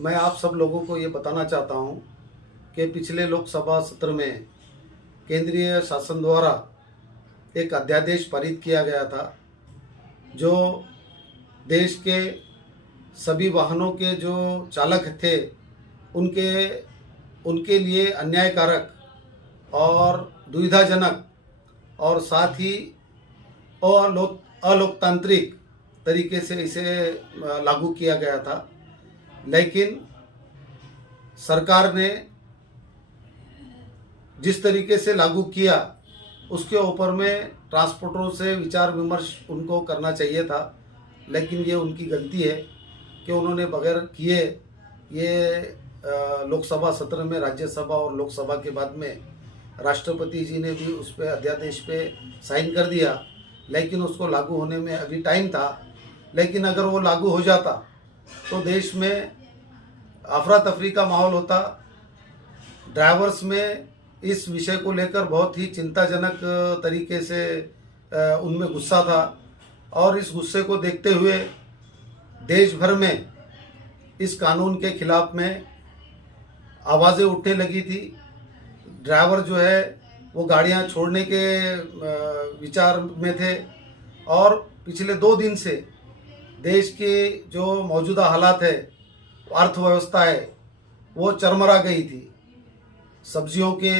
मैं आप सब लोगों को ये बताना चाहता हूँ कि पिछले लोकसभा सत्र में केंद्रीय शासन द्वारा एक अध्यादेश पारित किया गया था जो देश के सभी वाहनों के जो चालक थे उनके उनके लिए अन्यायकारक और दुविधाजनक और साथ ही अलोकतांत्रिक तरीके से इसे लागू किया गया था। लेकिन सरकार ने जिस तरीके से लागू किया उसके ऊपर में ट्रांसपोर्टरों से विचार विमर्श उनको करना चाहिए था, लेकिन ये उनकी गलती है कि उन्होंने बगैर किए ये लोकसभा सत्र में राज्यसभा और लोकसभा के बाद में राष्ट्रपति जी ने भी उस पे अध्यादेश पे साइन कर दिया, लेकिन उसको लागू होने में अभी टाइम था। लेकिन अगर वो लागू हो जाता तो देश में अफरा तफरी का माहौल होता। ड्राइवर्स में इस विषय को लेकर बहुत ही चिंताजनक तरीके से उनमें गुस्सा था और इस गुस्से को देखते हुए देश भर में इस कानून के खिलाफ में आवाज़ें उठने लगी थी। ड्राइवर जो है वो गाड़ियां छोड़ने के विचार में थे और पिछले 2 दिन से देश के जो मौजूदा हालात है, अर्थव्यवस्था है, वो चरमरा गई थी। सब्जियों के,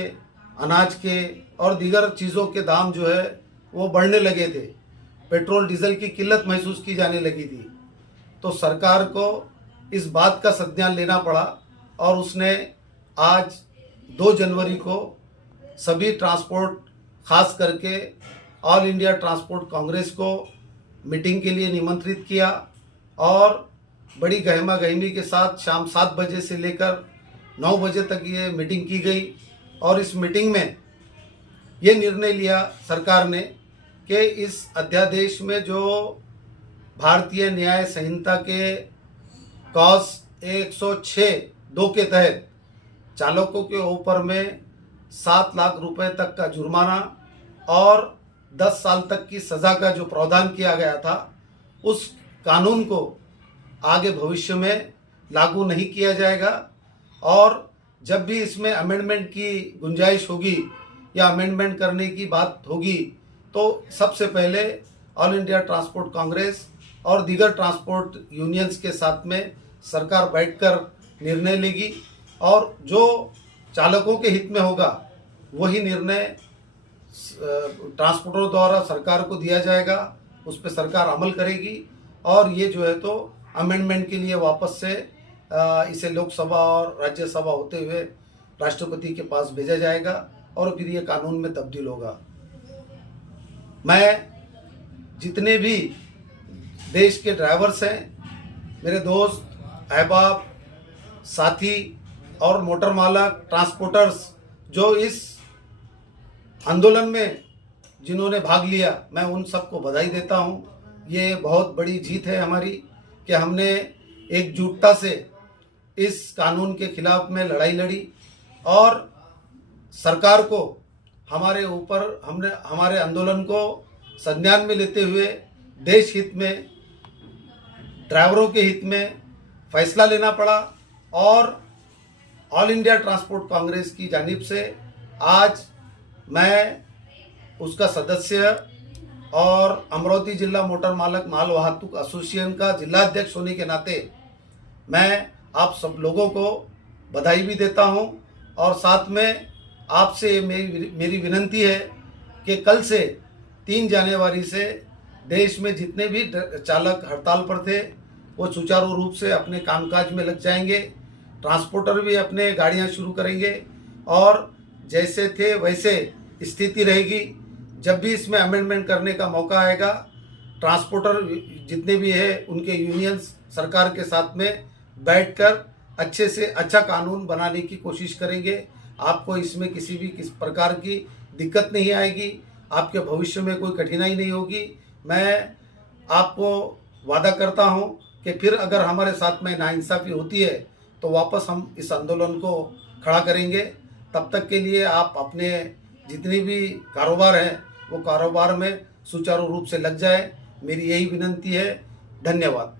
अनाज के और दीगर चीज़ों के दाम जो है वो बढ़ने लगे थे। पेट्रोल डीजल की किल्लत महसूस की जाने लगी थी। तो सरकार को इस बात का संज्ञान लेना पड़ा और उसने आज 2 जनवरी को सभी ट्रांसपोर्ट, खास करके ऑल इंडिया ट्रांसपोर्ट कांग्रेस को मीटिंग के लिए निमंत्रित किया और बड़ी गहमा गहमी के साथ शाम 7 बजे से लेकर 9 बजे तक ये मीटिंग की गई। और इस मीटिंग में ये निर्णय लिया सरकार ने कि इस अध्यादेश में जो भारतीय न्याय संहिता के क्लॉज 106(2) के तहत चालकों के ऊपर में 7 लाख रुपए तक का जुर्माना और 10 साल तक की सज़ा का जो प्रावधान किया गया था, उस कानून को आगे भविष्य में लागू नहीं किया जाएगा। और जब भी इसमें अमेंडमेंट की गुंजाइश होगी या अमेंडमेंट करने की बात होगी तो सबसे पहले ऑल इंडिया ट्रांसपोर्ट कांग्रेस और दीगर ट्रांसपोर्ट यूनियंस के साथ में सरकार बैठकर निर्णय लेगी और जो चालकों के हित में होगा वही निर्णय ट्रांसपोर्टरों द्वारा सरकार को दिया जाएगा। उस पर सरकार अमल करेगी और ये जो है तो अमेंडमेंट के लिए वापस से इसे लोकसभा और राज्यसभा होते हुए राष्ट्रपति के पास भेजा जाएगा और फिर ये कानून में तब्दील होगा। मैं जितने भी देश के ड्राइवर्स हैं, मेरे दोस्त, अहबाब, साथी और मोटर मालक, ट्रांसपोर्टर्स जो इस आंदोलन में जिन्होंने भाग लिया, मैं उन सबको बधाई देता हूँ। ये बहुत बड़ी जीत है हमारी कि हमने एकजुटता से इस कानून के खिलाफ में लड़ाई लड़ी और सरकार को हमारे आंदोलन को संज्ञान में लेते हुए देश हित में, ड्राइवरों के हित में फैसला लेना पड़ा। और ऑल इंडिया ट्रांसपोर्ट कांग्रेस की जानिब से आज मैं उसका सदस्य और अमरावती जिला मोटर मालक माल वाहतूक एसोसिएशन का जिला अध्यक्ष होने के नाते मैं आप सब लोगों को बधाई भी देता हूं और साथ में आपसे मेरी विनंती है कि कल से 3 जनवरी से देश में जितने भी चालक हड़ताल पर थे वो सुचारू रूप से अपने कामकाज में लग जाएंगे। ट्रांसपोर्टर भी अपने गाड़ियां शुरू करेंगे और जैसे थे वैसे स्थिति रहेगी। जब भी इसमें अमेंडमेंट करने का मौका आएगा, ट्रांसपोर्टर जितने भी है उनके यूनियंस सरकार के साथ में बैठकर अच्छे से अच्छा कानून बनाने की कोशिश करेंगे। आपको इसमें किस प्रकार की दिक्कत नहीं आएगी, आपके भविष्य में कोई कठिनाई नहीं होगी। मैं आपको वादा करता हूं कि फिर अगर हमारे साथ में नाइंसाफ़ी होती है तो वापस हम इस आंदोलन को खड़ा करेंगे। तब तक के लिए आप अपने जितनी भी कारोबार हैं वो कारोबार में सुचारू रूप से लग जाए, मेरी यही विनंती है। धन्यवाद।